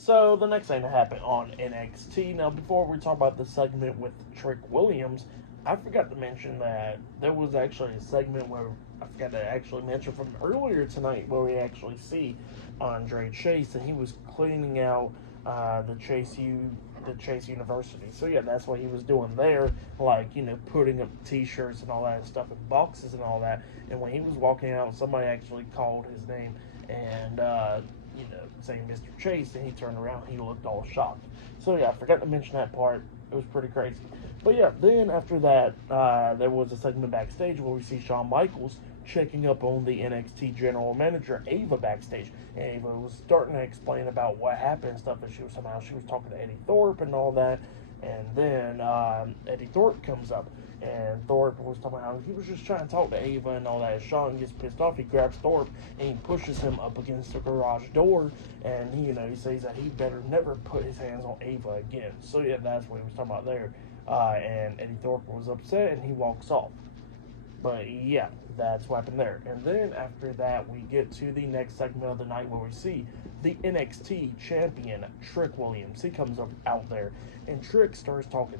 So the next thing that happened on NXT. Now, before we talk about the segment with Trick Williams, I forgot to mention that there was actually a segment where I forgot to actually mention from earlier tonight where we actually see Andre Chase, and he was cleaning out the Chase University. So yeah, that's what he was doing there, like putting up T-shirts and all that stuff in boxes and all that. And when he was walking out, somebody actually called his name and saying Mr. Chase, and he turned around and he looked all shocked. So yeah, I forgot to mention that part. It was pretty crazy. But yeah, then after that, there was a segment backstage where we see Shawn Michaels checking up on the NXT general manager Ava backstage. And Ava was starting to explain about what happened and stuff, and she was talking to Eddie Thorpe and all that. And then Eddie Thorpe comes up, and Thorpe was talking about how he was just trying to talk to Ava and all that. Shawn gets pissed off. He grabs Thorpe and he pushes him up against the garage door, and he says that he better never put his hands on Ava again. So yeah, that's what he was talking about there. And Eddie Thorpe was upset and he walks off. But yeah, that's what happened there. And then after that, we get to the next segment of the night where we see the NXT champion, Trick Williams. He comes out there, and Trick starts talking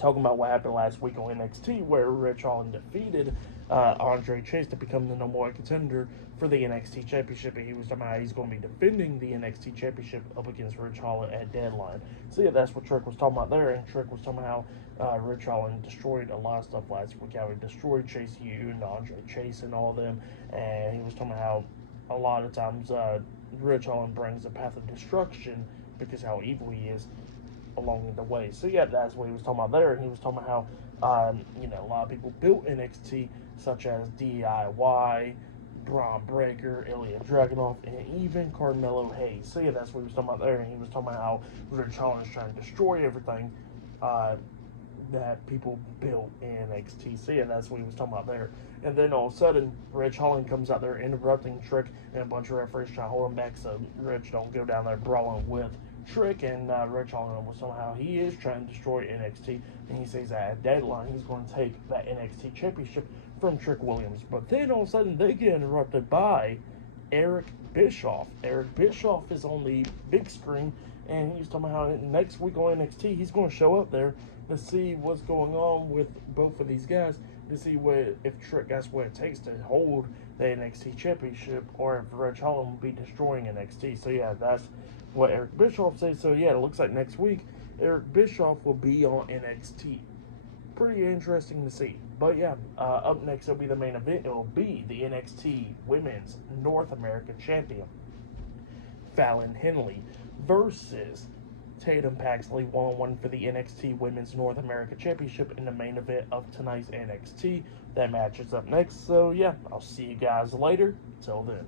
about what happened last week on NXT, where Rich Holland defeated Andre Chase to become the number one contender for the NXT Championship. And he was talking about how he's going to be defending the NXT Championship up against Rich Holland at Deadline. So yeah, that's what Trick was talking about there. And Trick was talking about how Rich Holland destroyed a lot of stuff last week. How he destroyed Chase U and Andre Chase and all of them. And he was talking about how a lot of times Rich Holland brings a path of destruction because how evil he is along the way. So yeah, that's what he was talking about there. And he was talking about how a lot of people built NXT, such as DIY, Braun Breaker, Ilya Dragunov, and even Carmelo Hayes. So yeah, that's what he was talking about there. And he was talking about how Rich Holland is trying to destroy everything that people built in NXT. So yeah, that's what he was talking about there. And then all of a sudden, Rich Holland comes out there interrupting Trick, and a bunch of referees trying to hold him back so Rich don't go down there brawling with Trick. And Rich Holland was somehow he is trying to destroy NXT, and he says that at Deadline he's going to take that NXT championship from Trick Williams. But then all of a sudden they get interrupted by Eric Bischoff. Eric Bischoff is on the big screen, and he's talking about how next week on NXT he's going to show up there to see what's going on with both of these guys, to see if Trick has what it takes to hold the NXT championship, or if Rich Holland will be destroying NXT. So yeah, that's what Eric Bischoff says. So yeah, it looks like next week Eric Bischoff will be on NXT. Pretty interesting to see. But yeah, up next will be the main event. It will be the NXT Women's North American Champion, Fallon Henley, versus Tatum Paxley, 1-on-1 for the NXT Women's North American Championship in the main event of tonight's NXT. That match is up next. So yeah, I'll see you guys later. Till then.